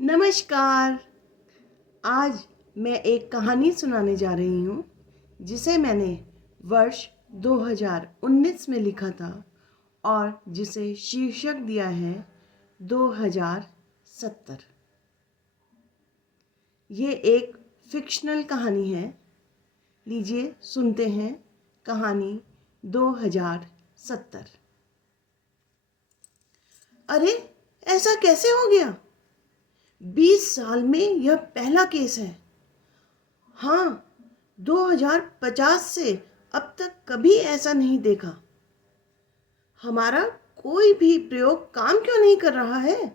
नमस्कार। आज मैं एक कहानी सुनाने जा रही हूँ जिसे मैंने वर्ष 2019 में लिखा था और जिसे शीर्षक दिया है 2070। ये एक फिक्शनल कहानी है। लीजिए सुनते हैं कहानी 2070। अरे, ऐसा कैसे हो गया? 20 साल में यह पहला केस है। हाँ, 2050 से अब तक कभी ऐसा नहीं देखा। हमारा कोई भी प्रयोग काम क्यों नहीं कर रहा है?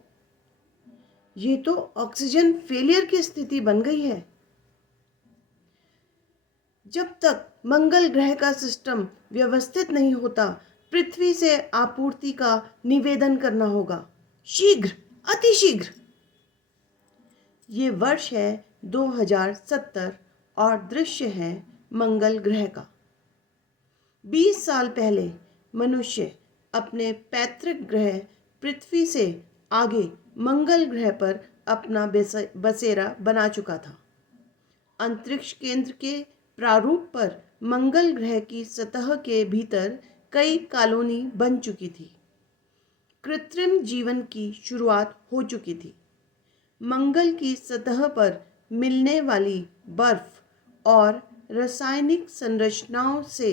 ये तो ऑक्सीजन फेलियर की स्थिति बन गई है। जब तक मंगल ग्रह का सिस्टम व्यवस्थित नहीं होता, पृथ्वी से आपूर्ति का निवेदन करना होगा। शीघ्र, अतिशीघ्र। ये वर्ष है 2070 और दृश्य है मंगल ग्रह का। 20 साल पहले मनुष्य अपने पैतृक ग्रह पृथ्वी से आगे मंगल ग्रह पर अपना बसेरा बना चुका था। अंतरिक्ष केंद्र के प्रारूप पर मंगल ग्रह की सतह के भीतर कई कॉलोनी बन चुकी थी। कृत्रिम जीवन की शुरुआत हो चुकी थी। मंगल की सतह पर मिलने वाली बर्फ और रासायनिक संरचनाओं से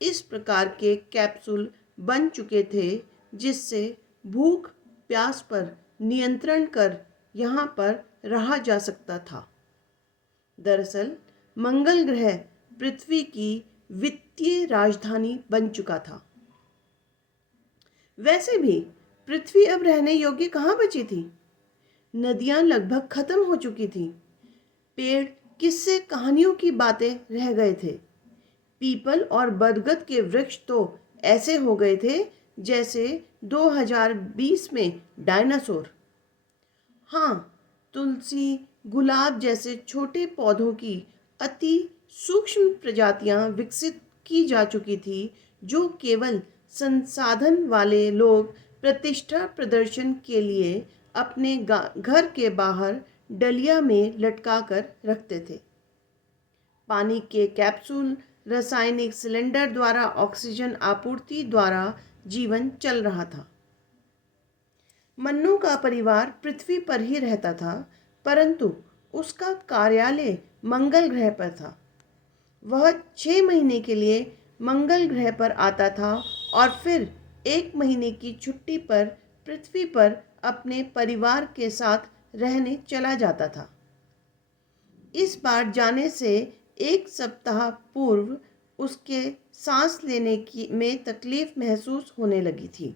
इस प्रकार के कैप्सूल बन चुके थे जिससे भूख प्यास पर नियंत्रण कर यहाँ पर रहा जा सकता था। दरअसल मंगल ग्रह पृथ्वी की वित्तीय राजधानी बन चुका था। वैसे भी पृथ्वी अब रहने योग्य कहाँ बची थी? नदियाँ लगभग खत्म हो चुकी थीं। पेड़ किस्से कहानियों की बातें रह गए थे। पीपल और बरगद के वृक्ष तो ऐसे हो गए थे जैसे 2020 में डायनासोर। हाँ, तुलसी, गुलाब जैसे छोटे पौधों की अति सूक्ष्म प्रजातियां विकसित की जा चुकी थी जो केवल संसाधन वाले लोग प्रतिष्ठा प्रदर्शन के लिए अपने घर के बाहर डलिया में लटका कर रखते थे। पानी के कैप्सूल, रासायनिक सिलेंडर द्वारा ऑक्सीजन आपूर्ति द्वारा जीवन चल रहा था। मन्नू का परिवार पृथ्वी पर ही रहता था, परंतु उसका कार्यालय मंगल ग्रह पर था। वह 6 महीने के लिए मंगल ग्रह पर आता था और फिर 1 महीने की छुट्टी पर पृथ्वी पर अपने परिवार के साथ रहने चला जाता था। इस बार जाने से 1 सप्ताह पूर्व उसके सांस लेने की में तकलीफ महसूस होने लगी थी,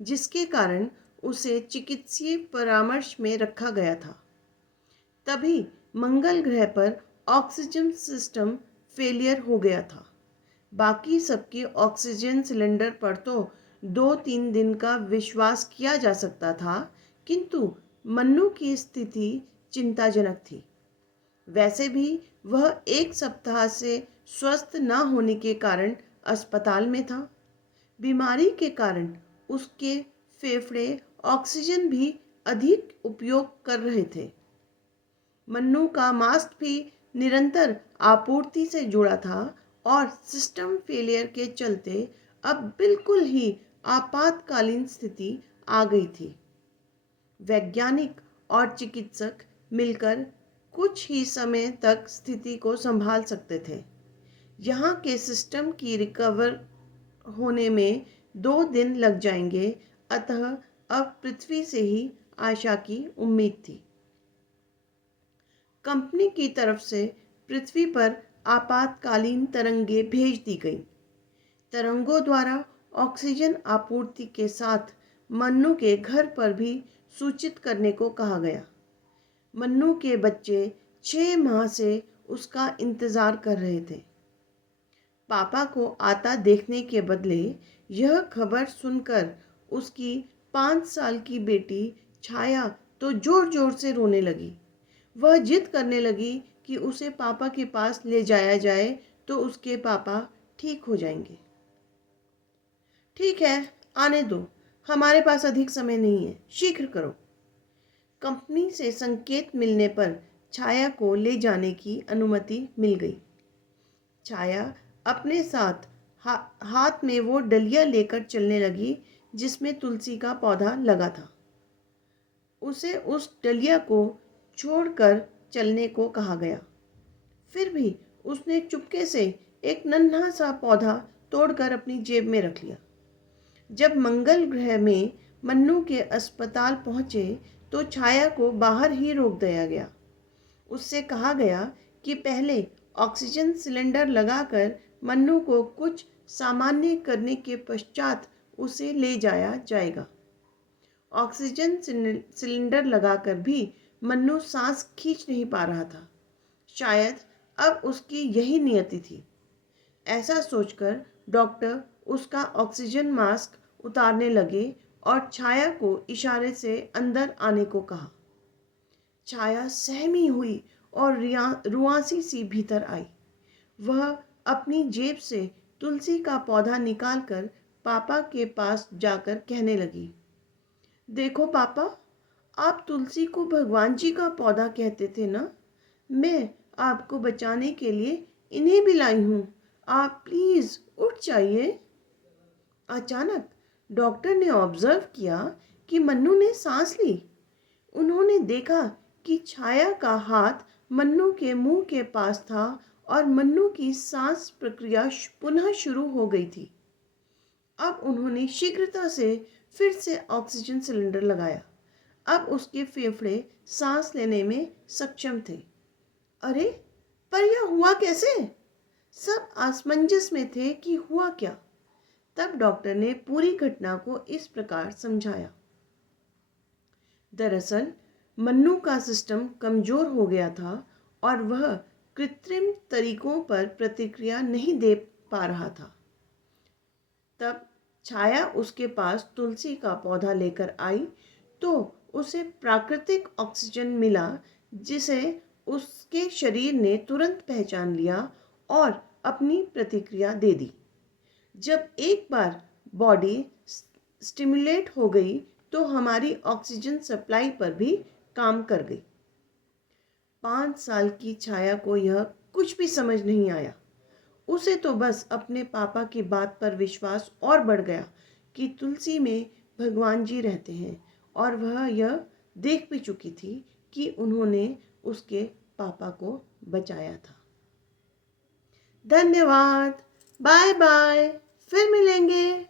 जिसके कारण उसे चिकित्सीय परामर्श में रखा गया था। तभी मंगल ग्रह पर ऑक्सीजन सिस्टम फेलियर हो गया था। बाकी सबके ऑक्सीजन सिलेंडर पर तो 2-3 दिन का विश्वास किया जा सकता था, किंतु मन्नू की स्थिति चिंताजनक थी। वैसे भी वह 1 सप्ताह से स्वस्थ न होने के कारण अस्पताल में था। बीमारी के कारण उसके फेफड़े ऑक्सीजन भी अधिक उपयोग कर रहे थे। मन्नू का मास्क भी निरंतर आपूर्ति से जुड़ा था और सिस्टम फेलियर के चलते अब बिल्कुल ही आपातकालीन स्थिति आ गई थी। वैज्ञानिक और चिकित्सक मिलकर कुछ ही समय तक स्थिति को संभाल सकते थे। यहाँ के सिस्टम की रिकवर होने में 2 दिन लग जाएंगे, अतः अब पृथ्वी से ही आशा की उम्मीद थी। कंपनी की तरफ से पृथ्वी पर आपातकालीन तरंगें भेज दी गई। तरंगों द्वारा ऑक्सीजन आपूर्ति के साथ मन्नू के घर पर भी सूचित करने को कहा गया। मन्नू के बच्चे 6 माह से उसका इंतजार कर रहे थे। पापा को आता देखने के बदले यह खबर सुनकर उसकी 5 साल की बेटी छाया तो जोर जोर से रोने लगी। वह जिद करने लगी कि उसे पापा के पास ले जाया जाए तो उसके पापा ठीक हो जाएंगे। ठीक है, आने दो, हमारे पास अधिक समय नहीं है, शीघ्र करो। कंपनी से संकेत मिलने पर छाया को ले जाने की अनुमति मिल गई। छाया अपने साथ हाथ में वो डलिया लेकर चलने लगी जिसमें तुलसी का पौधा लगा था। उसे उस डलिया को छोड़कर चलने को कहा गया। फिर भी उसने चुपके से एक नन्हा सा पौधा तोड़कर अपनी जेब में रख लिया। जब मंगल ग्रह में मन्नू के अस्पताल पहुंचे तो छाया को बाहर ही रोक दिया गया। उससे कहा गया कि पहले ऑक्सीजन सिलेंडर लगाकर मन्नू को कुछ सामान्य करने के पश्चात उसे ले जाया जाएगा। ऑक्सीजन सिलेंडर लगाकर भी मन्नू सांस खींच नहीं पा रहा था। शायद अब उसकी यही नियति थी। ऐसा सोचकर डॉक्टर उसका ऑक्सीजन मास्क उतारने लगे और छाया को इशारे से अंदर आने को कहा। छाया सहमी हुई और रुआंसी सी भीतर आई। वह अपनी जेब से तुलसी का पौधा निकालकर पापा के पास जाकर कहने लगी, देखो पापा, आप तुलसी को भगवान जी का पौधा कहते थे ना। मैं आपको बचाने के लिए इन्हें भी लाई हूँ। आप प्लीज़ उठ जाइए। अचानक डॉक्टर ने ऑब्जर्व किया कि मन्नू ने सांस ली। उन्होंने देखा कि छाया का हाथ मन्नू के मुंह के पास था और मन्नू की सांस प्रक्रिया पुनः शुरू हो गई थी। अब उन्होंने शीघ्रता से फिर से ऑक्सीजन सिलेंडर लगाया। अब उसके फेफड़े सांस लेने में सक्षम थे। अरे, पर यह हुआ कैसे? सब असमंजस में थे कि हुआ क्या। तब डॉक्टर ने पूरी घटना को इस प्रकार समझाया। दरअसल मन्नू का सिस्टम कमजोर हो गया था और वह कृत्रिम तरीकों पर प्रतिक्रिया नहीं दे पा रहा था। तब छाया उसके पास तुलसी का पौधा लेकर आई तो उसे प्राकृतिक ऑक्सीजन मिला, जिसे उसके शरीर ने तुरंत पहचान लिया और अपनी प्रतिक्रिया दे दी। जब एक बार बॉडी स्टिमुलेट हो गई तो हमारी ऑक्सीजन सप्लाई पर भी काम कर गई। 5 साल की छाया को यह कुछ भी समझ नहीं आया। उसे तो बस अपने पापा की बात पर विश्वास और बढ़ गया कि तुलसी में भगवान जी रहते हैं, और वह यह देख भी चुकी थी कि उन्होंने उसके पापा को बचाया था। धन्यवाद। Bye bye. फिर मिलेंगे।